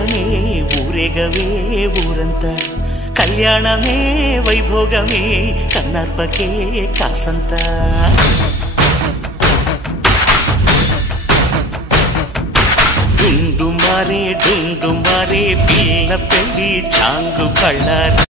వెంటనే ఊరేగవే ఊరంతా కళ్యాణమే వైభోగమే కన్నార్పకే కాసంతా డుండు మారే పిల్ల పెళ్లి చాంగు కళ్ళారి